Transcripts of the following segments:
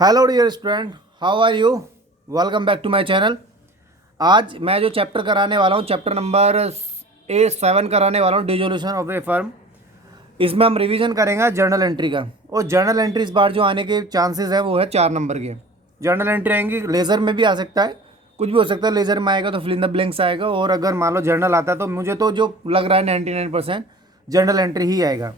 Hello dear student, how are you? Welcome back to my channel. आज मैं जो chapter कराने वाला हूँ, चैप्टर नंबर A7 कराने वाला हूँ, डिसोल्यूशन ऑफ ए फर्म। इसमें हम रिवीजन करेंगे जर्नल एंट्री का। और जर्नल एंट्री इस बार जो आने के चांसेस है वो है 4 नंबर के। जर्नल एंट्री आएंगी, लेज़र में भी आ सकता है, कुछ भी हो सकता है। लेज़र में आएगा तो फिल इन द ब्लैंक्स आएगा, और अगर मान लो जर्नल आता है तो मुझे तो जो लग रहा है 99% जर्नल एंट्री ही आएगा,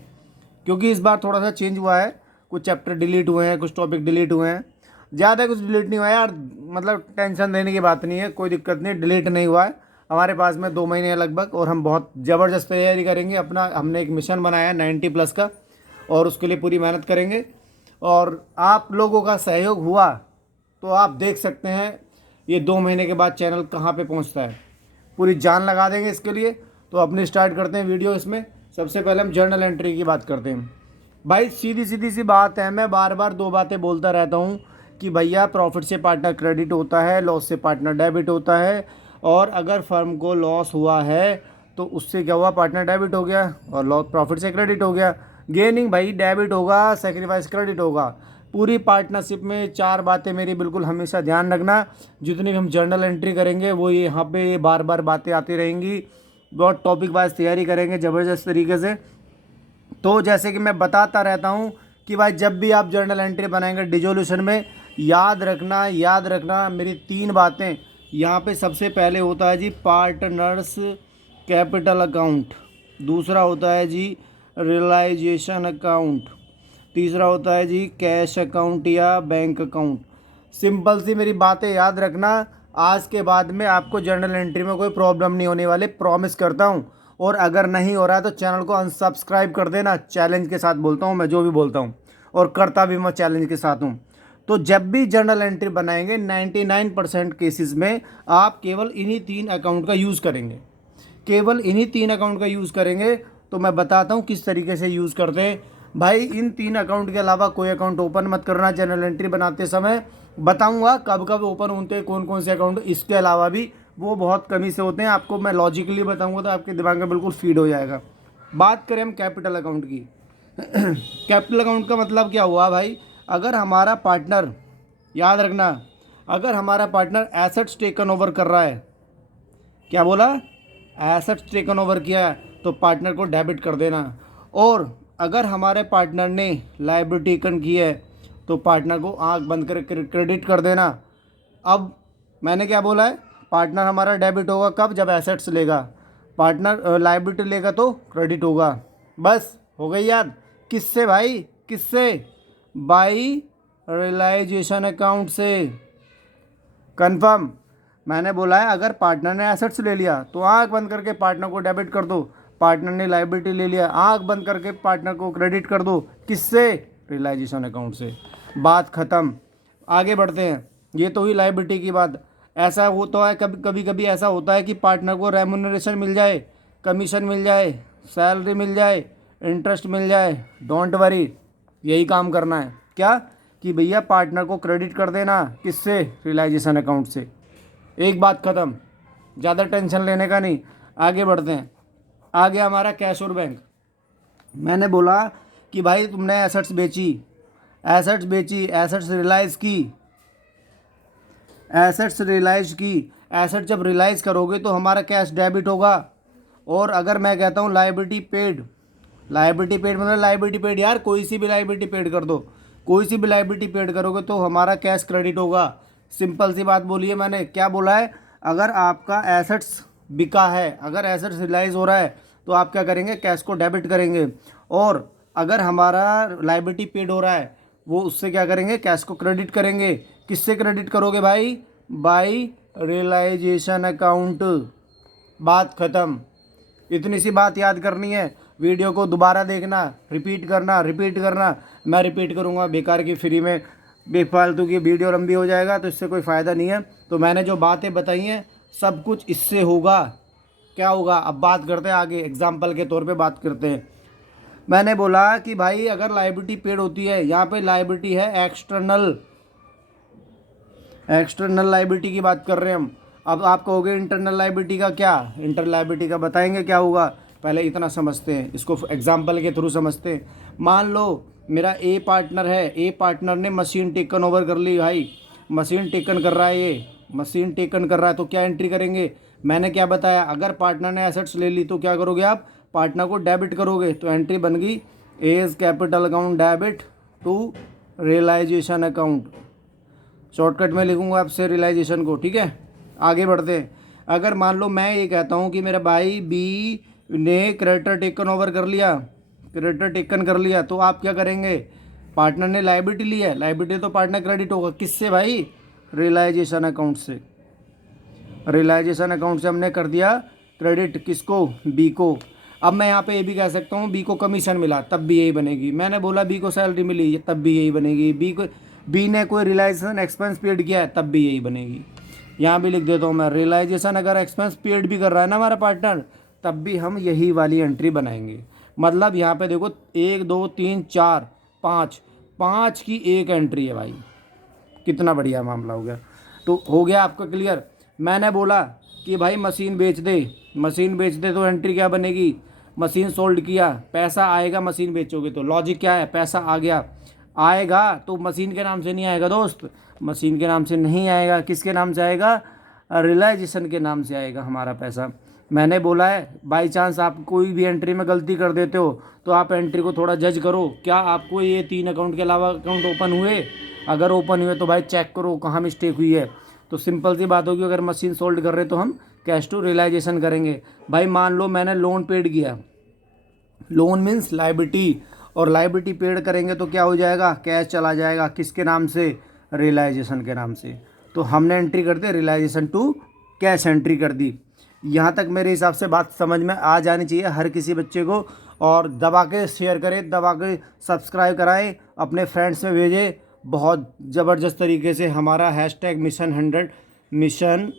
क्योंकि इस बार थोड़ा सा चेंज हुआ है। कुछ चैप्टर डिलीट हुए हैं, कुछ टॉपिक डिलीट हुए हैं। ज़्यादा कुछ डिलीट नहीं हुआ है यार, मतलब टेंशन लेने की बात नहीं है, कोई दिक्कत नहीं, डिलीट नहीं हुआ है। हमारे पास में 2 महीने हैं लगभग, और हम बहुत ज़बरदस्त तैयारी करेंगे। अपना हमने एक मिशन बनाया है 90+ का, और उसके लिए पूरी मेहनत करेंगे। और आप लोगों का सहयोग हुआ तो आप देख सकते हैं ये 2 महीने के बाद चैनल कहाँ पे पहुँचता है। पूरी जान लगा देंगे इसके लिए। तो अपने स्टार्ट करते हैं वीडियो। इसमें सबसे पहले हम जर्नल एंट्री की बात करते हैं। भाई सीधी सीधी सी बात है, मैं बार बार 2 बातें बोलता रहता हूँ कि भैया प्रॉफिट से पार्टनर क्रेडिट होता है, लॉस से पार्टनर डेबिट होता है। और अगर फर्म को लॉस हुआ है तो उससे क्या हुआ, पार्टनर डेबिट हो गया, और लॉस प्रॉफिट से क्रेडिट हो गया। गेनिंग भाई डेबिट होगा, सेक्रीफाइस क्रेडिट होगा। पूरी पार्टनरशिप में 4 बातें मेरी बिल्कुल हमेशा ध्यान रखना। जितनी भी हम जर्नल एंट्री करेंगे वो यहाँ पे बार बार बातें आती रहेंगी। बहुत टॉपिक वाइज तैयारी करेंगे ज़बरदस्त तरीके से। तो जैसे कि मैं बताता रहता हूँ कि भाई जब भी आप जर्नल एंट्री बनाएंगे डिसोल्यूशन में, याद रखना मेरी 3 बातें। यहाँ पे सबसे पहले होता है जी पार्टनर्स कैपिटल अकाउंट, दूसरा होता है जी रियलाइजेशन अकाउंट, तीसरा होता है जी कैश अकाउंट या बैंक अकाउंट। सिंपल सी मेरी बातें याद रखना। आज के बाद में आपको जर्नल एंट्री में कोई प्रॉब्लम नहीं होने वाले, प्रॉमिस करता हूँ। और अगर नहीं हो रहा है तो चैनल को अनसब्सक्राइब कर देना। चैलेंज के साथ बोलता हूँ मैं, जो भी बोलता हूँ, और करता भी मैं चैलेंज के साथ हूँ। तो जब भी जर्नल एंट्री बनाएंगे 99% केसेस में आप केवल इन्हीं 3 अकाउंट का यूज़ करेंगे, केवल इन्हीं 3 अकाउंट का यूज़ करेंगे। तो मैं बताता हूँ किस तरीके से यूज़ करते हैं। भाई इन 3 अकाउंट के अलावा कोई अकाउंट ओपन मत करना जर्नल एंट्री बनाते समय। बताऊँगा कब कब ओपन होते हैं, कौन कौन से अकाउंट। इसके अलावा भी वो बहुत कमी से होते हैं, आपको मैं लॉजिकली बताऊँगा तो आपके दिमाग में बिल्कुल फीड हो जाएगा। बात करें हम कैपिटल अकाउंट की। कैपिटल अकाउंट का मतलब क्या हुआ भाई, अगर हमारा पार्टनर, याद रखना, अगर हमारा पार्टनर एसेट्स टेकन ओवर कर रहा है, क्या बोला, एसेट्स टेकन ओवर किया है, तो पार्टनर को डेबिट कर देना। और अगर हमारे पार्टनर ने लायबिलिटी टेकन की है तो पार्टनर को आंख बंद कर क्रेडिट कर देना। अब मैंने क्या बोला है, पार्टनर हमारा डेबिट होगा कब, जब एसेट्स लेगा। पार्टनर लायबिलिटी लेगा तो क्रेडिट होगा। बस हो गई याद। किससे भाई, किससे? बाई रियलाइजेशन अकाउंट से। कंफर्म। मैंने बोला है अगर पार्टनर ने एसेट्स ले लिया तो आंख बंद करके पार्टनर को डेबिट कर दो, पार्टनर ने लायबिलिटी ले लिया आंख बंद करके पार्टनर को क्रेडिट कर दो। किससे? रियलाइजेशन अकाउंट से। बात ख़त्म। आगे बढ़ते हैं। ये तो हुई लायबिलिटी की बात। ऐसा होता है कभी कभी ऐसा होता है कि पार्टनर को रेमुनरेशन मिल जाए, कमीशन मिल जाए, सैलरी मिल जाए, इंटरेस्ट मिल जाए। डोंट वरी, यही काम करना है। क्या कि भैया पार्टनर को क्रेडिट कर देना। किससे? रियलाइजेशन अकाउंट से। एक बात ख़त्म, ज़्यादा टेंशन लेने का नहीं। आगे बढ़ते हैं। आगे हमारा कैश और बैंक। मैंने बोला कि भाई तुमने एसेट्स बेची, एसेट्स रियलाइज़ की, एसेट जब रियलाइज़ करोगे तो हमारा कैश डेबिट होगा। और अगर मैं कहता हूँ लायबिलिटी पेड मतलब लायबिलिटी पेड, यार कोई सी भी लायबिलिटी पेड कर दो, कोई सी भी लायबिलिटी पेड करोगे तो हमारा कैश क्रेडिट होगा। सिंपल सी बात बोली है मैंने। क्या बोला है, अगर आपका एसेट्स बिका है, अगर एसेट्स रियलाइज़ हो रहा है तो आप क्या करेंगे, कैश को डेबिट करेंगे। और अगर हमारा लायबिलिटी पेड हो रहा है वो उससे क्या करेंगे, कैश को क्रेडिट करेंगे। किससे क्रेडिट करोगे भाई? By realization account. बात ख़त्म। इतनी सी बात याद करनी है। वीडियो को दोबारा देखना, रिपीट करना। मैं रिपीट करूँगा बेकार की, फ्री में बेफालतू की वीडियो लंबी हो जाएगा तो इससे कोई फ़ायदा नहीं है। तो मैंने जो बातें बताई हैं सब कुछ इससे होगा। क्या होगा, अब बात करते हैं आगे, एग्जाम्पल के तौर पे बात करते हैं। मैंने बोला कि भाई अगर लायबिलिटी पेड होती है, यहाँ पे लायबिलिटी है एक्सटर्नल लायबिलिटी की बात कर रहे हैं हम। अब आप कहोगे इंटरनल लायबिलिटी का क्या, इंटरनल लायबिलिटी का बताएंगे क्या होगा। पहले इतना समझते हैं, इसको एग्जाम्पल के थ्रू समझते हैं। मान लो मेरा ए पार्टनर है, ए पार्टनर ने मशीन टेकन ओवर कर ली भाई, मशीन टेकन कर रहा है, ये मशीन टेकन कर रहा है, तो क्या एंट्री करेंगे? मैंने क्या बताया, अगर पार्टनर ने एसेट्स ले ली तो क्या करोगे आप? पार्टनर को डेबिट करोगे। तो एंट्री बन गई A's capital account debit to realization account. Shortcut में लिखूंगा आपसे रियलाइजेशन को, ठीक है। आगे बढ़ते हैं। अगर मान लो मैं ये कहता हूँ कि मेरा भाई बी ने क्रेडिटर टेकन ओवर कर लिया, क्रेडिटर टेकन कर लिया, तो आप क्या करेंगे? पार्टनर ने लायबिलिटी ली है, लायबिलिटी तो पार्टनर क्रेडिट होगा, किससे भाई? रियलाइजेशन अकाउंट से। रियलाइजेशन अकाउंट से हमने कर दिया क्रेडिट, किसको? बी को। अब मैं यहाँ पे ये भी कह सकता हूँ बी को कमीशन मिला, तब भी यही बनेगी। मैंने बोला बी को सैलरी मिली, तब भी यही बनेगी। बी ने कोई रियलाइजेशन एक्सपेंस पेड किया है, तब भी यही बनेगी। यहाँ भी लिख देता हूँ मैं, रियलाइजेशन अगर एक्सपेंस पेड भी कर रहा है ना हमारा पार्टनर, तब भी हम यही वाली एंट्री बनाएंगे। मतलब यहाँ पे देखो 1 2 3 4 5, 5 की एक एंट्री है भाई। कितना बढ़िया मामला हो गया। तो हो गया आपका क्लियर। मैंने बोला कि भाई मशीन बेच दे, मशीन बेच दे तो एंट्री क्या बनेगी? मशीन सोल्ड किया, पैसा आएगा, मशीन बेचोगे तो लॉजिक क्या है? पैसा आ गया, आएगा तो मशीन के नाम से नहीं आएगा दोस्त, मशीन के नाम से नहीं आएगा, किसके नाम से आएगा? रियलाइजेशन के नाम से आएगा हमारा पैसा। मैंने बोला है बाई चांस आप कोई भी एंट्री में गलती कर देते हो तो आप एंट्री को थोड़ा जज करो, क्या आपको ये 3 अकाउंट के अलावा अकाउंट ओपन हुए? अगर ओपन हुए तो भाई चेक करो कहाँ मिस्टेक हुई है। तो सिंपल सी बात होगी, अगर मशीन सोल्ड कर रहे तो हम कैश टू रियलाइजेशन करेंगे। भाई मान लो मैंने लोन पेड किया, लोन मीन्स लायबिलिटी, और लायबिलिटी पेड करेंगे तो क्या हो जाएगा? कैश चला जाएगा, किसके नाम से? रियलाइजेशन के नाम से। तो हमने एंट्री कर दी रियलाइजेशन टू कैश, एंट्री कर दी। यहाँ तक मेरे हिसाब से बात समझ में आ जानी चाहिए हर किसी बच्चे को। और दबा के शेयर करें, दबा के सब्सक्राइब कराएं, अपने फ्रेंड्स में भेजें। बहुत ज़बरदस्त तरीके से हमारा हैशटैग मिशन 100 मिशन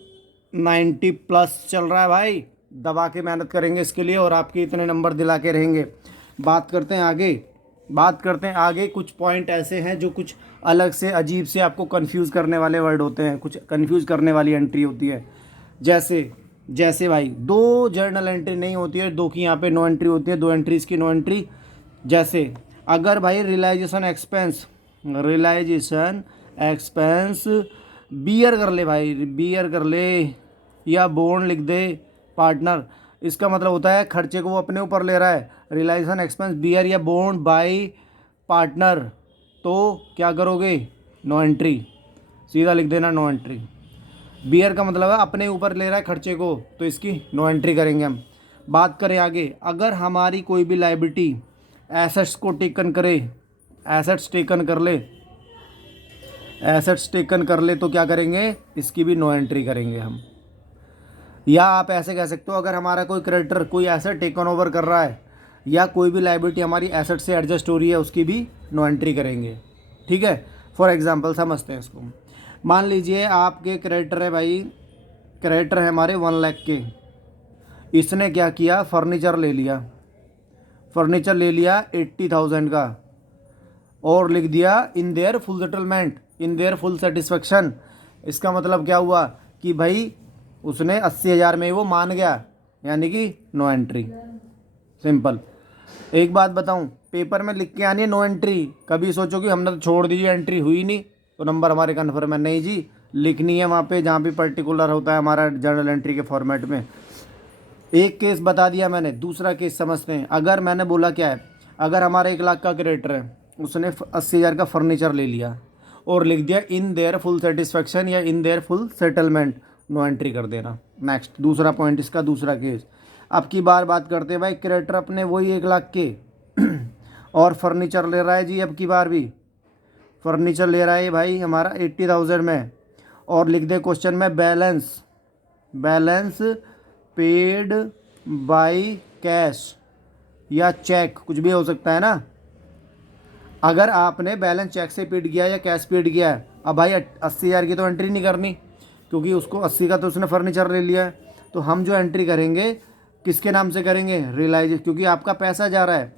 90+ चल रहा है भाई। दबा के मेहनत करेंगे इसके लिए और आपके इतने नंबर दिला के रहेंगे। बात करते हैं आगे। कुछ पॉइंट ऐसे हैं जो कुछ अलग से अजीब से आपको कंफ्यूज करने वाले वर्ड होते हैं, कुछ कंफ्यूज करने वाली एंट्री होती है। जैसे भाई 2 जर्नल एंट्री नहीं होती है, 2 की यहाँ पे नो एंट्री होती है, 2 एंट्रीज की नो एंट्री। जैसे अगर भाई रियलाइजेशन एक्सपेंस बियर कर ले भाई, बियर कर ले, या बोन लिख दे पार्टनर, इसका मतलब होता है खर्चे को वो अपने ऊपर ले रहा है। रियलाइजेशन एक्सपेंस बियर या बोन बाय पार्टनर, तो क्या करोगे? नो एंट्री, सीधा लिख देना नो एंट्री। बियर का मतलब है अपने ऊपर ले रहा है खर्चे को, तो इसकी नो एंट्री करेंगे हम। बात करें आगे, अगर हमारी कोई भी लायबिलिटी एसेट्स को टेकन करे, एसेट्स टेकन कर ले तो क्या करेंगे? इसकी भी नो एंट्री करेंगे हम। या आप ऐसे कह सकते हो, अगर हमारा कोई क्रेडिटर कोई एसेट टेकन ओवर कर रहा है या कोई भी लायबिलिटी हमारी एसेट से एडजस्ट हो रही है, उसकी भी नो एंट्री करेंगे, ठीक है। फॉर एग्जांपल समझते हैं इसको। मान लीजिए आपके क्रेडिटर है भाई, क्रेडिटर है हमारे 1 लाख के। इसने क्या किया? फर्नीचर ले लिया 80,000 का, और लिख दिया इन their full settlement, in their full satisfaction. इसका मतलब क्या हुआ कि भाई उसने 80,000 में वो मान गया, यानी कि नो एंट्री। सिंपल। एक बात बताऊं, पेपर में लिख के आनी है नो एंट्री। कभी सोचो कि हमने तो छोड़ दी, एंट्री हुई नहीं तो नंबर हमारे कन्फर्म है, नहीं जी, लिखनी है वहाँ पे जहाँ भी पर्टिकुलर होता है हमारा जर्नल एंट्री के फॉर्मेट में। एक केस बता दिया मैंने, दूसरा केस समझते हैं। अगर मैंने बोला क्या है, अगर हमारा 1 लाख का क्रेडिटर है, उसने 80,000 का फर्नीचर ले लिया और लिख दिया इन देयर फुल सेटिस्फेक्शन या in their full settlement, no entry कर देना। नेक्स्ट दूसरा पॉइंट, इसका दूसरा केस। अब की बार बात करते हैं भाई, क्रेडिटर अपने वही 1 लाख के और फर्नीचर ले रहा है जी। अब की बार भी फर्नीचर ले रहा है भाई हमारा 80,000 में, और लिख दे क्वेश्चन में बैलेंस पेड बाय कैश या चेक, कुछ भी हो सकता है ना। अगर आपने बैलेंस चेक से पेड किया या कैश पेड किया है, अब भाई 80,000 की तो एंट्री नहीं करनी, क्योंकि उसको 80 का तो उसने फर्नीचर ले लिया है। तो हम जो एंट्री करेंगे किसके नाम से करेंगे? रियलाइज, क्योंकि आपका पैसा जा रहा है।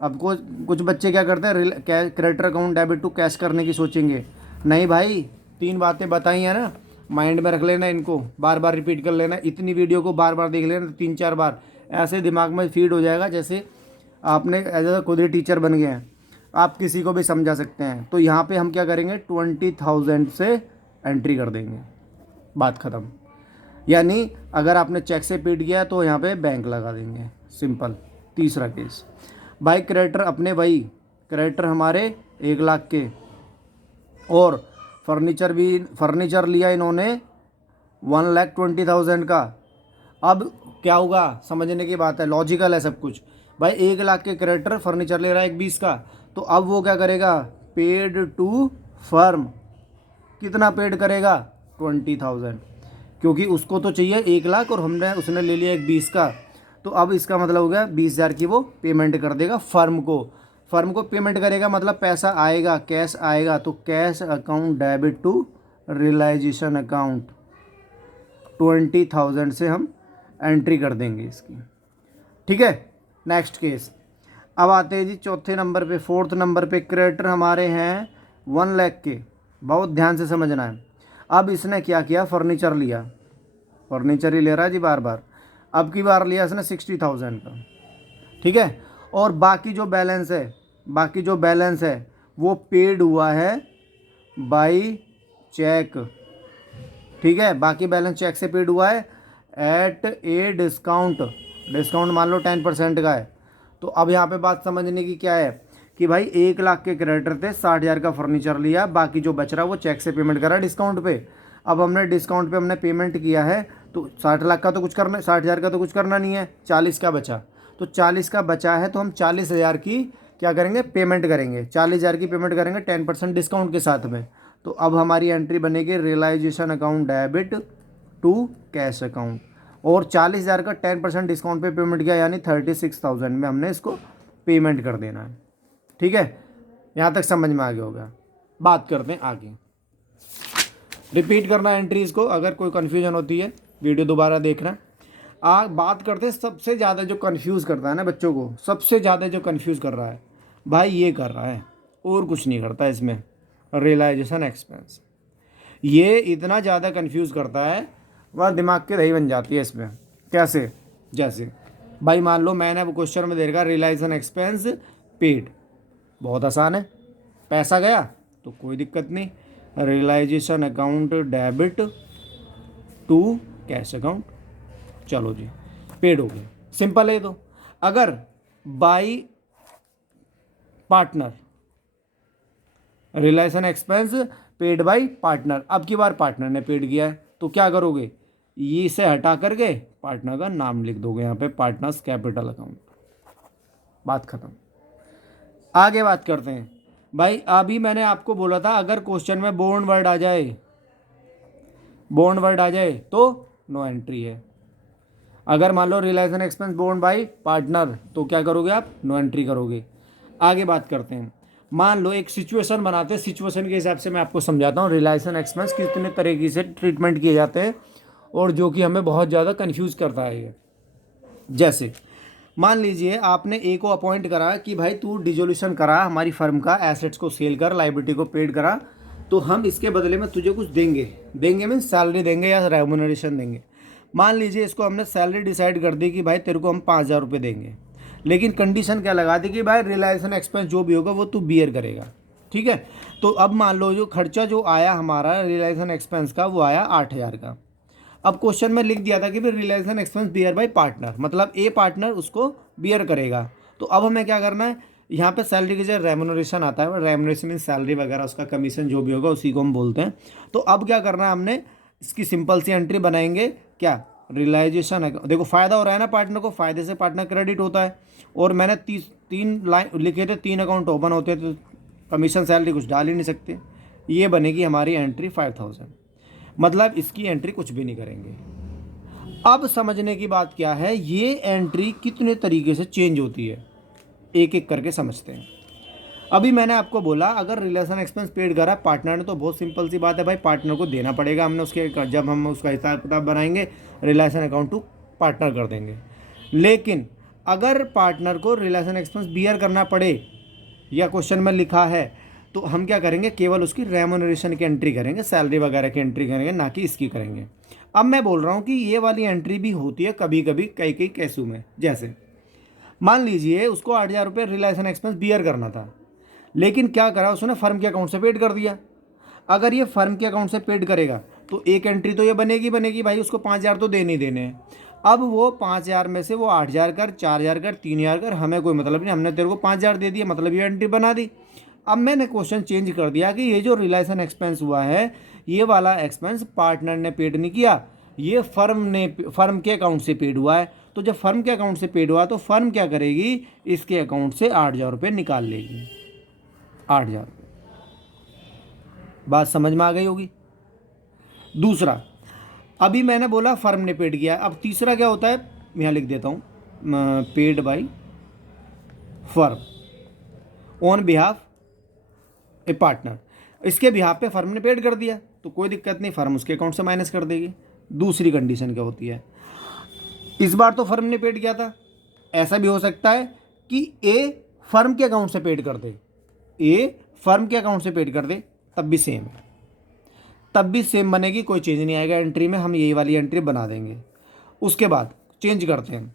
अब कुछ बच्चे क्या करते हैं, creditor account debit to cash करने की सोचेंगे। नहीं भाई, 3 बातें बताई हैं ना, माइंड में रख लेना, इनको बार बार रिपीट कर लेना। इतनी वीडियो को बार बार देख लेना, 3-4 बार, ऐसे दिमाग में फीड हो जाएगा जैसे आपने एज ए खुद ही टीचर बन गए हैं। आप किसी को भी समझा सकते हैं। तो यहाँ पे हम क्या करेंगे, 20,000 से एंट्री कर देंगे, बात ख़त्म। यानी अगर आपने चेक से पेड किया तो यहाँ पे बैंक लगा देंगे, सिंपल। तीसरा केस, भाई क्रेडिटर अपने, भाई क्रेडिटर हमारे 1 लाख के, और फर्नीचर लिया इन्होंने 1,20,000 का। अब क्या होगा, समझने की बात है, लॉजिकल है सब कुछ। भाई 1 लाख के क्रेडिटर फर्नीचर ले रहा है 1,20 का, तो अब वो क्या करेगा, पेड टू फर्म। कितना पेड करेगा, 20,000, क्योंकि उसको तो चाहिए 1 लाख और उसने ले लिया 1,20 का। तो अब इसका मतलब हो गया 20,000 की वो पेमेंट कर देगा फर्म को पेमेंट करेगा, मतलब पैसा आएगा, कैश आएगा। तो cash account debit to realization account, 20,000 से हम एंट्री कर देंगे इसकी, ठीक है। नेक्स्ट केस, अब आते हैं जी चौथे नंबर पे, फोर्थ नंबर पे। क्रेडिटर हमारे हैं 1 लाख के, बहुत ध्यान से समझना है। अब इसने क्या किया, फर्नीचर लिया, फर्नीचर ही ले रहा है जी बार बार। अब की बार लिया इसने 60,000 का, ठीक है। और बाकी जो बैलेंस है वो पेड हुआ है बाई चेक, ठीक है। बाकी बैलेंस चेक से पेड हुआ है एट ए डिस्काउंट मान लो 10% का है। तो अब यहाँ पे बात समझने की क्या है कि भाई 1 लाख के क्रेडिटर थे, 60,000 का फर्नीचर लिया, बाकी जो बच रहा वो चेक से पेमेंट करा डिस्काउंट पे। अब हमने डिस्काउंट पे हमने पेमेंट किया है, तो 60 लाख का तो कुछ करना, 60,000 का तो कुछ करना नहीं है, 40 का बचा। तो 40 का बचा है, तो हम 40,000 की क्या करेंगे, पेमेंट करेंगे। 40,000 की पेमेंट करेंगे 10% डिस्काउंट के साथ में। तो अब हमारी एंट्री बनेगी realization account debit to cash account, और 40,000 का 10% डिस्काउंट पे पेमेंट किया, यानी 36,000 में हमने इसको पेमेंट कर देना है, ठीक है। यहाँ तक समझ में आ गया होगा। बात करते हैं आगे, रिपीट करना एंट्रीज को, अगर कोई कन्फ्यूजन होती है वीडियो दोबारा देखना। बात करते हैं सबसे ज़्यादा जो कन्फ्यूज़ करता है ना बच्चों को, सबसे ज़्यादा जो कन्फ्यूज़ कर रहा है भाई, ये कर रहा है और कुछ नहीं करता इसमें, रियलाइजेशन एक्सपेंस। ये इतना ज़्यादा कन्फ्यूज़ करता है, वह दिमाग की दही बन जाती है इसमें। कैसे, जैसे भाई मान लो मैंने अब क्वेश्चन में दे रखा रियलाइजेशन एक्सपेंस पेड, बहुत आसान है, पैसा गया तो कोई दिक्कत नहीं, realization account debit to cash account, चलो जी पेड हो गया, सिंपल है। तो अगर by partner, realization expense paid by partner, अब की बार पार्टनर ने पेड किया है, तो क्या करोगे, ये से हटा करके पार्टनर का नाम लिख दोगे यहाँ पे, पार्टनर्स कैपिटल अकाउंट, बात खत्म। आगे बात करते हैं भाई, अभी मैंने आपको बोला था अगर क्वेश्चन में बॉन्ड वर्ड आ जाए तो नो एंट्री है। अगर मान लो रियलाइजेशन एक्सपेंस बॉन्ड बाई पार्टनर, तो क्या करोगे आप, नो एंट्री करोगे। आगे बात करते हैं, मान लो एक सिचुएशन बनाते हैं, सिचुएशन के हिसाब से मैं आपको समझाता हूँ रियलाइजेशन एक्सपेंस कितने तरीके से ट्रीटमेंट किए जाते हैं, और जो कि हमें बहुत ज़्यादा कन्फ्यूज़ करता है ये। जैसे मान लीजिए आपने ए को अपॉइंट करा कि भाई तू डिजोल्यूशन करा हमारी फर्म का, एसेट्स को सेल कर, लाइबिलिटी को पेड करा, तो हम इसके बदले में तुझे कुछ देंगे मीन्स सैलरी देंगे या रेम्यूनरेशन देंगे। मान लीजिए इसको हमने सैलरी डिसाइड कर दी कि भाई तेरे को हम 5,000 रुपये देंगे, लेकिन कंडीशन क्या लगा दी कि भाई रियलाइजेशन एक्सपेंस जो भी होगा वो तू बियर करेगा, ठीक है। तो अब मान लो जो खर्चा जो आया हमारा रियलाइजेशन एक्सपेंस का, वो आया 8,000 का। अब क्वेश्चन में लिख दिया था कि भाई realization expense bear by partner, मतलब ए पार्टनर उसको बियर करेगा। तो अब हमें क्या करना है, यहाँ पे सैलरी की जगह रेम्यूनरेशन आता है, रेम्यूनरेशन मीन सैलरी वगैरह, उसका कमीशन जो भी होगा उसी को हम बोलते हैं। तो अब क्या करना है, हमने इसकी सिंपल सी एंट्री बनाएंगे, क्या, रियलाइजेशन। देखो फ़ायदा हो रहा है ना पार्टनर को, फ़ायदे से पार्टनर क्रेडिट होता है, और मैंने 3 लाइन लिखे थे, 3 अकाउंट ओपन होते हैं, तो कमीशन सैलरी कुछ डाल ही नहीं सकते। ये बनेगी हमारी एंट्री 5,000, मतलब इसकी एंट्री कुछ भी नहीं करेंगे। अब समझने की बात क्या है, ये एंट्री कितने तरीके से चेंज होती है, एक एक करके समझते हैं। अभी मैंने आपको बोला अगर रिलेशन एक्सपेंस पेड करा पार्टनर ने, तो बहुत सिंपल सी बात है भाई, पार्टनर को देना पड़ेगा, हमने उसके, जब हम उसका हिसाब किताब बनाएंगे रिलेशन अकाउंट टू पार्टनर कर देंगे। लेकिन अगर पार्टनर को रिलेशन एक्सपेंस बियर करना पड़े, या क्वेश्चन में लिखा है, तो हम क्या करेंगे, केवल उसकी रेम्यूनरेशन की एंट्री करेंगे, सैलरी वगैरह की एंट्री करेंगे, ना कि इसकी करेंगे। अब मैं बोल रहा हूँ कि ये वाली एंट्री भी होती है कभी कभी कई केसों में। जैसे मान लीजिए उसको 8,000 रुपये रिलेशन एक्सपेंस बियर करना था, लेकिन क्या करा उसने, फर्म के अकाउंट से पेड कर दिया। अगर ये फर्म के अकाउंट से पेड करेगा तो एक एंट्री तो ये बनेगी भाई, उसको 5,000 तो देने ही देने हैं। अब वो 5,000 में से वो 8,000 कर, 4,000 कर, 3,000 कर, हमें कोई मतलब नहीं, हमने तेरे को 5,000 दे दिया, मतलब ये एंट्री बना दी। अब मैंने क्वेश्चन चेंज कर दिया कि ये जो रिलेशन एक्सपेंस हुआ है, ये वाला एक्सपेंस पार्टनर ने पेड नहीं किया, ये फर्म के अकाउंट से पेड हुआ है। तो जब फर्म के अकाउंट से पेड हुआ तो फर्म क्या करेगी, इसके अकाउंट से 8,000 रुपये निकाल लेगी। 8,000। बात समझ में आ गई होगी। दूसरा, अभी मैंने बोला फर्म ने पेड किया, अब तीसरा क्या होता है, यहाँ लिख देता हूँ, paid by firm on behalf A partner. इसके बिहाफ पे फर्म ने पेड कर दिया तो कोई दिक्कत नहीं, फर्म उसके अकाउंट से माइनस कर देगी। दूसरी कंडीशन क्या होती है, इस बार तो फर्म ने पेड किया था, ऐसा भी हो सकता है कि ए फर्म के अकाउंट से पेड कर दे, ए फर्म के अकाउंट से पेड कर दे, तब भी सेम है, तब भी सेम बनेगी, कोई चेंज नहीं आएगा एंट्री में, हम यही वाली एंट्री बना देंगे। उसके बाद चेंज करते हैं,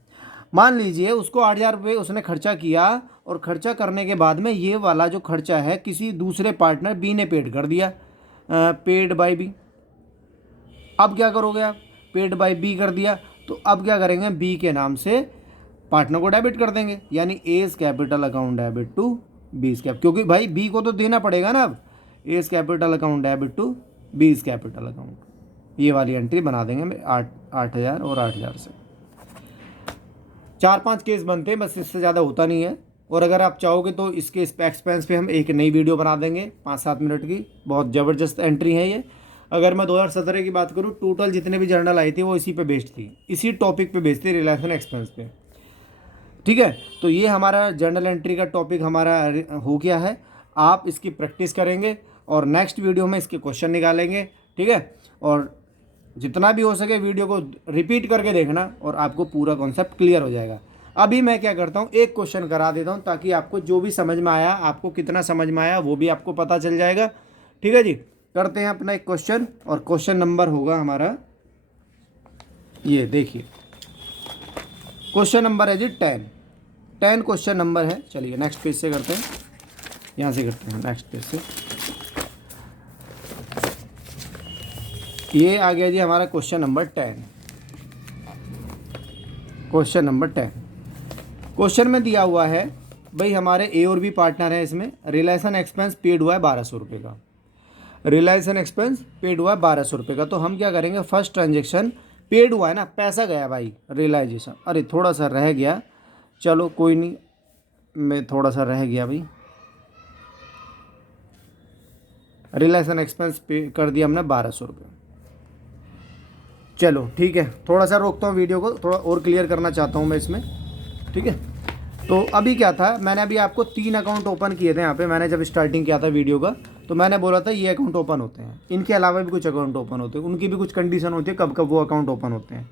मान लीजिए उसको 8,000 रुपये उसने खर्चा किया, और खर्चा करने के बाद में ये वाला जो खर्चा है किसी दूसरे पार्टनर बी ने पेड कर दिया, पेड बाय बी। अब क्या करोगे आप, पेड बाय बी कर दिया, तो अब क्या करेंगे, बी के नाम से पार्टनर को डेबिट कर देंगे, यानी A's capital account debit to B's cap, क्योंकि भाई बी को तो देना पड़ेगा ना। अब A's capital account debit to B's capital account, ये वाली एंट्री बना देंगे 8,000 और 8,000 से। 4-5 केस बनते हैं बस, इससे ज़्यादा होता नहीं है। और अगर आप चाहोगे तो इसके एक्सपेंस पे हम एक नई वीडियो बना देंगे 5-7 मिनट की, बहुत ज़बरदस्त एंट्री है ये। अगर मैं 2017 की बात करूँ, टोटल जितने भी जर्नल आई थी वो इसी पे बेस्ड थी, इसी टॉपिक पे बेस्ड थी, रिलेशन एक्सपेंस पे। ठीक है, तो ये हमारा जर्नल एंट्री का टॉपिक हमारा हो गया है। आप इसकी प्रैक्टिस करेंगे और नेक्स्ट वीडियो में इसके क्वेश्चन निकालेंगे। ठीक है, और जितना भी हो सके वीडियो को रिपीट करके देखना और आपको पूरा कॉन्सेप्ट क्लियर हो जाएगा। अभी मैं क्या करता हूँ, एक क्वेश्चन करा देता हूँ ताकि आपको जो भी समझ में आया, आपको कितना समझ में आया वो भी आपको पता चल जाएगा। ठीक है जी, करते हैं अपना एक क्वेश्चन, और क्वेश्चन नंबर होगा हमारा, ये देखिए क्वेश्चन नंबर है जी 10 क्वेश्चन नंबर है। चलिए नेक्स्ट पेज से करते हैं, यहाँ से करते हैं नेक्स्ट पेज से। ये आ गया जी हमारा question number 10। Question number 10, question में दिया हुआ है भाई, हमारे ए और बी पार्टनर है, इसमें रिलेशन एक्सपेंस पेड हुआ है 1,200 रुपये का, रिलेशन एक्सपेंस पेड हुआ है 1,200 रुपये का। तो हम क्या करेंगे, फर्स्ट ट्रांजेक्शन पेड हुआ है ना, पैसा गया भाई, रियलाइजेशन, अरे थोड़ा सा रह गया, चलो कोई नहीं, मैं थोड़ा सा रह गया भाई, रिलेशन एक्सपेंस पे कर दिया हमने 1,200 रुपये। चलो ठीक है, थोड़ा सा रोकता हूँ वीडियो को, थोड़ा और क्लियर करना चाहता हूँ मैं इसमें। ठीक है, तो अभी क्या था, मैंने अभी आपको 3 अकाउंट ओपन किए थे यहाँ पे। मैंने जब स्टार्टिंग किया था वीडियो का तो मैंने बोला था ये अकाउंट ओपन होते हैं, इनके अलावा भी कुछ अकाउंट ओपन होते हैं, उनकी भी कुछ कंडीशन होती है कब कब वो अकाउंट ओपन होते हैं।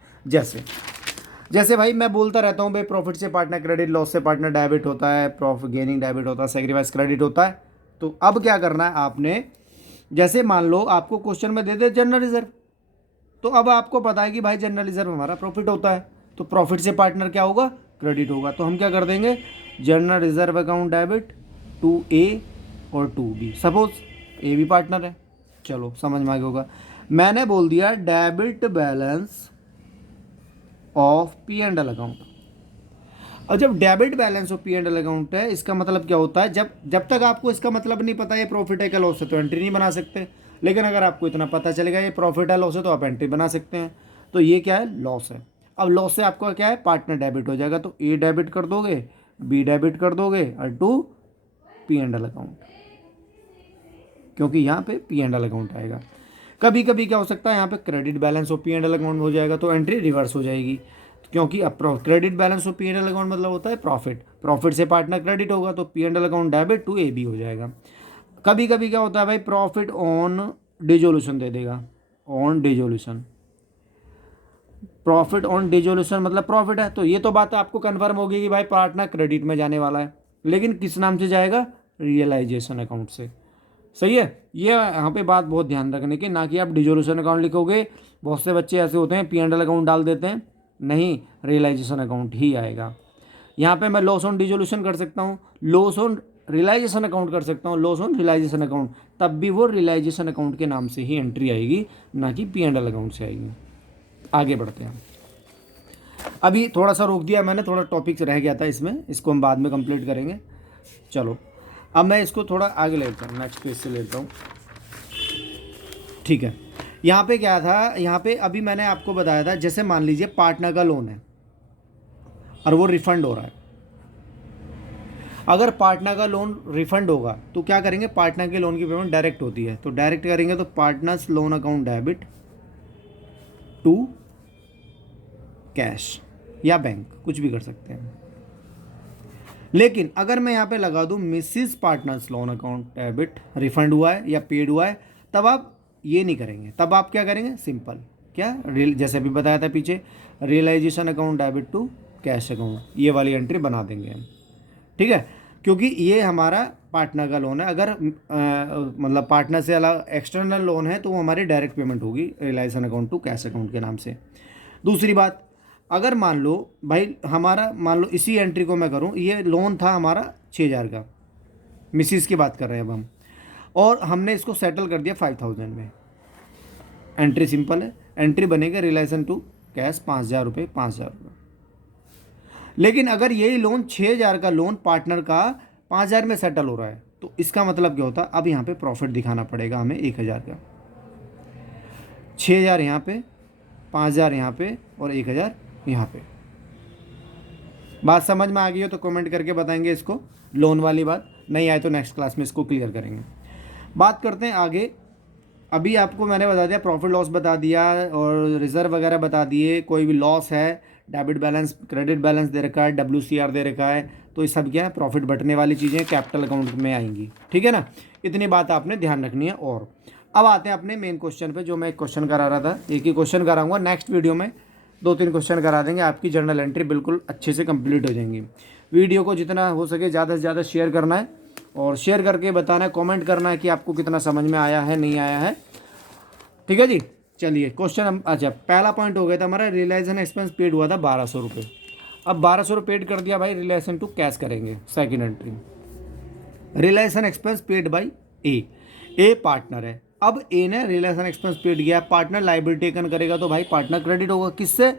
जैसे भाई मैं बोलता रहता हूँ भाई, प्रॉफिट से पार्टनर क्रेडिट, लॉस से पार्टनर डेबिट होता है, प्रॉफिट गेनिंग डेबिट होता है, सेक्रीफाइस क्रेडिट होता है। तो अब क्या करना है आपने, जैसे मान लो आपको क्वेश्चन में दे दे जनरल रिजर्व, तो अब आपको पता है कि भाई जनरल रिजर्व हमारा प्रॉफिट होता है, तो प्रॉफिट से पार्टनर क्या होगा, क्रेडिट होगा। तो हम क्या कर देंगे, general reserve account debit to A और टू बी। सपोज ए भी पार्टनर है, चलो समझ में आ गया होगा। मैंने बोल दिया debit balance of P and L account. और जब debit balance of P and L account है, इसका मतलब क्या होता है, जब तक आपको इसका मतलब नहीं पता ये प्रॉफिट है क्या लॉस है, तो एंट्री नहीं बना सकते। लेकिन अगर आपको इतना पता चलेगा ये प्रॉफिट है लॉस है, तो आप एंट्री बना सकते हैं। तो ये क्या है, लॉस है। अब लॉस से आपको क्या है, पार्टनर डेबिट हो जाएगा, तो ए डेबिट कर दोगे, बी डेबिट कर दोगे, और to P and L account, क्योंकि यहाँ पे पी एंड एल अकाउंट आएगा। कभी कभी क्या हो सकता है, यहाँ पे credit balance of P and L account हो जाएगा, तो एंट्री रिवर्स हो जाएगी, क्योंकि अब credit balance of P and L account मतलब होता है प्रॉफिट से पार्टनर क्रेडिट होगा, तो P and L account debit to A B हो जाएगा। कभी कभी क्या होता है भाई, प्रॉफिट ऑन डिजोल्यूशन दे देगा, on dissolution, profit on dissolution मतलब प्रॉफिट है, तो ये तो बात आपको कन्फर्म होगी कि भाई पार्टनर क्रेडिट में जाने वाला है, लेकिन किस नाम से जाएगा, रियलाइजेशन अकाउंट से। सही है, ये यहाँ पे बात बहुत ध्यान रखने की, ना कि आप डिजोल्यूशन अकाउंट लिखोगे। बहुत से बच्चे ऐसे होते हैं पी एंड एल अकाउंट डाल देते हैं, नहीं, रियलाइजेशन अकाउंट ही आएगा। यहाँ पे मैं लॉस ऑन डिजोल्यूशन कर सकता हूँ, लॉस ऑन रियलाइजेशन अकाउंट कर सकता हूँ, लॉस ऑन रियलाइजेशन अकाउंट, तब भी वो रियलाइजेशन अकाउंट के नाम से ही एंट्री आएगी, ना कि P&L अकाउंट से आएगी। आगे बढ़ते हैं। अभी थोड़ा सा रोक दिया मैंने, थोड़ा टॉपिक्स रह गया था इसमें, इसको हम बाद में कंप्लीट करेंगे। चलो अब मैं इसको थोड़ा आगे लेता हूँ, नेक्स्ट पेज से लेता हूँ। ठीक है, यहाँ पे क्या था, यहाँ पे अभी मैंने आपको बताया था, जैसे मान लीजिए पार्टनर का लोन है और वो रिफंड हो रहा है। अगर पार्टनर का लोन रिफंड होगा तो क्या करेंगे, पार्टनर के लोन की पेमेंट डायरेक्ट होती है, तो डायरेक्ट करेंगे तो partners loan account debit to cash या बैंक, कुछ भी कर सकते हैं। लेकिन अगर मैं यहाँ पे लगा दूँ Mrs partners loan account debit, refund हुआ है या पेड हुआ है, तब आप ये नहीं करेंगे। तब आप क्या करेंगे, सिंपल क्या जैसे अभी बताया था पीछे, realization account debit to cash account, ये वाली एंट्री बना देंगे हम। ठीक है, क्योंकि ये हमारा पार्टनर का लोन है। अगर मतलब पार्टनर से अलग एक्सटर्नल लोन है तो वो हमारी डायरेक्ट पेमेंट होगी realization account to cash account के नाम से। दूसरी बात, अगर मान लो भाई हमारा, मान लो इसी एंट्री को मैं करूं, ये लोन था हमारा 6,000 का, मिसिस की बात कर रहे हैं अब हम, और हमने इसको सेटल कर दिया 5,000 में। एंट्री सिंपल है, एंट्री बनेगा रियलाइजेशन टू कैश 5,000 रुपये, 5,000 रुपये। लेकिन अगर यही लोन 6,000 का लोन पार्टनर का 5,000 में सेटल हो रहा है, तो इसका मतलब क्या होता है, अब यहाँ पे प्रॉफिट दिखाना पड़ेगा हमें 1,000 का। 6,000 यहाँ पे, 5,000 यहाँ पे और 1,000 यहाँ पे। बात समझ में आ गई हो तो कमेंट करके बताएंगे इसको, लोन वाली बात। नहीं आए तो नेक्स्ट क्लास में इसको क्लियर करेंगे। बात करते हैं आगे। अभी आपको मैंने बता दिया, प्रॉफिट लॉस बता दिया और रिजर्व वगैरह बता दिए। कोई भी लॉस है, डेबिट बैलेंस क्रेडिट बैलेंस दे रखा है, WCR दे रखा है, तो ये सब क्या है, प्रॉफिट बटने वाली चीज़ें कैपिटल अकाउंट में आएंगी। ठीक है ना, इतनी बात आपने ध्यान रखनी है। और अब आते हैं अपने मेन क्वेश्चन पे, जो मैं एक क्वेश्चन करा रहा था। एक ही क्वेश्चन कराऊंगा, नेक्स्ट वीडियो में 2-3 क्वेश्चन करा देंगे, आपकी जर्नल एंट्री बिल्कुल अच्छे से कंप्लीट हो जाएंगी। वीडियो को जितना हो सके ज़्यादा से ज़्यादा शेयर करना है, और शेयर करके बताना है, कमेंट करना है कि आपको कितना समझ में आया है, नहीं आया है। ठीक है जी, चलिए क्वेश्चन। अच्छा, पहला पॉइंट हो गया था हमारा, रियलाइजेशन एक्सपेंस पेड हुआ था 1,200 रुपये। अब 1,200 रुपये पेड कर दिया भाई, रिलेशन टू कैश करेंगे। Second entry, realization expense paid by A partner है। अब ए ने रियलाइजेशन एक्सपेंस पेड किया, पार्टनर लायबिलिटी टेकन करेगा, तो भाई पार्टनर क्रेडिट होगा, किससे,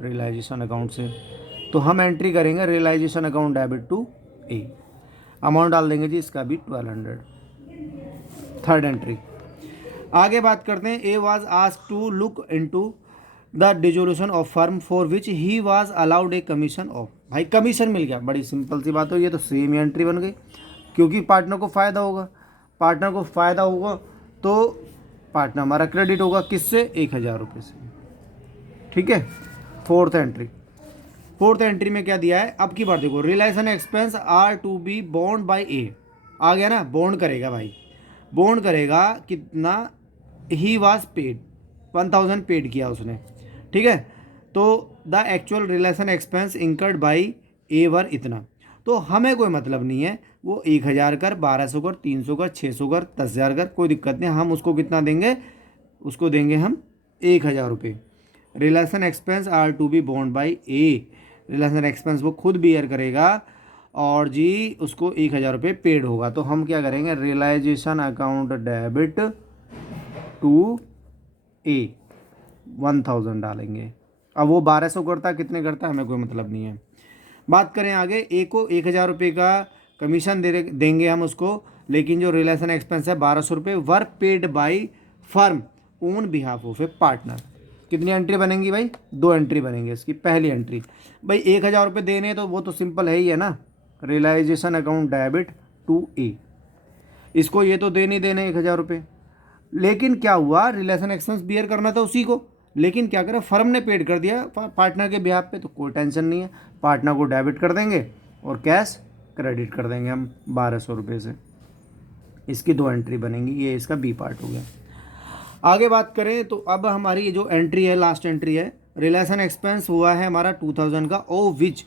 रियलाइजेशन अकाउंट से। तो हम एंट्री करेंगे realization account debit to A, amount डाल देंगे जी इसका भी 1200। थर्ड एंट्री, आगे बात करते हैं। A was asked to look into the dissolution of firm for which he was allowed a commission of, भाई कमीशन मिल गया, बड़ी सिंपल सी बात हो, ये तो सेम ही एंट्री बन गई, क्योंकि पार्टनर को फ़ायदा होगा। पार्टनर को फ़ायदा होगा तो पार्टनर हमारा क्रेडिट होगा, किससे, 1,000 रुपये से। ठीक है, फोर्थ एंट्री। फोर्थ एंट्री में क्या दिया है, अब की बार देखो, realisation expense are to be bond by A, आ गया ना, बॉन्ड करेगा भाई, बॉन्ड करेगा कितना, ही वाज पेड 1,000 पेड किया उसने। ठीक है, तो the actual realisation expense incurred by A were इतना, तो हमें कोई मतलब नहीं है, वो 1,000 कर, 1,200 कर, 300 कर, 600 कर, 10,000 कर, कोई दिक्कत नहीं। हम उसको कितना देंगे, उसको देंगे हम 1,000 रुपये। Realization expense are to be bond by A, realization expense वो खुद बियर करेगा और जी उसको 1,000 रुपये पेड होगा। तो हम क्या करेंगे, रियलाइजेशन अकाउंट डेबिट टू ए 1,000 डालेंगे। अब वो 1,200 करता है, कितने करता है, हमें कोई मतलब नहीं है। बात करें आगे, ए को 1,000 रुपये का कमीशन देंगे हम उसको, लेकिन जो रियलाइजेशन एक्सपेंस है 1,200 रुपये, work paid by firm on behalf of A partner. कितनी एंट्री बनेंगी भाई, 2 एंट्री बनेंगे इसकी। पहली एंट्री, भाई 1,000 रुपये देने, तो वो तो सिंपल है ही है ना, रियलाइजेशन अकाउंट डेबिट टू ए, इसको ये तो देने 1,000 रुपये। लेकिन क्या हुआ, रिलेशन एक्सपेंस बियर करना था उसी को, लेकिन क्या करें, फर्म ने पेड कर दिया पार्टनर के बिहाफ पे, तो कोई टेंशन नहीं है, पार्टनर को डेबिट कर देंगे और कैश क्रेडिट कर देंगे हम 1,200 रुपये से। इसकी 2 एंट्री बनेंगी, ये इसका बी पार्ट हो गया। आगे बात करें तो अब हमारी ये जो एंट्री है, लास्ट एंट्री है, रिलेशन एक्सपेंस हुआ है हमारा 2,000 का, of which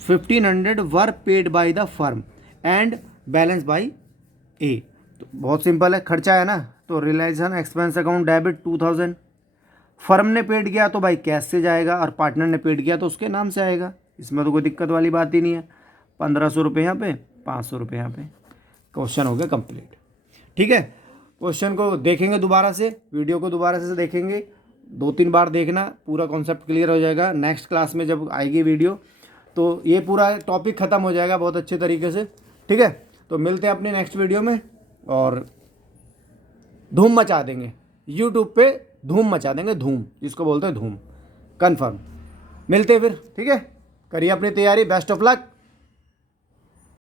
1,500 were paid by the firm and balance by A. तो बहुत सिंपल है, खर्चा है ना, तो realisation expense account debit 2,000, firm ने पेड किया तो भाई कैश से जाएगा, और पार्टनर ने पेड किया तो उसके नाम से आएगा, इसमें तो कोई दिक्कत वाली बात ही नहीं है। 1,500 रुपये यहाँ पे ₹500 यहाँ पे। क्वेश्चन हो गया कंप्लीट। ठीक है, क्वेश्चन को देखेंगे दोबारा से, वीडियो को दोबारा से देखेंगे, 2-3 बार देखना, पूरा कॉन्सेप्ट क्लियर हो जाएगा। नेक्स्ट क्लास में जब आएगी वीडियो तो ये पूरा टॉपिक ख़त्म हो जाएगा बहुत अच्छे तरीके से। ठीक है, तो मिलते हैं अपने नेक्स्ट वीडियो में और धूम मचा देंगे, यूट्यूब पे धूम मचा देंगे, धूम जिसको बोलते हैं धूम, कन्फर्म। मिलते हैं फिर। ठीक है, करिए अपनी तैयारी, बेस्ट ऑफ लक।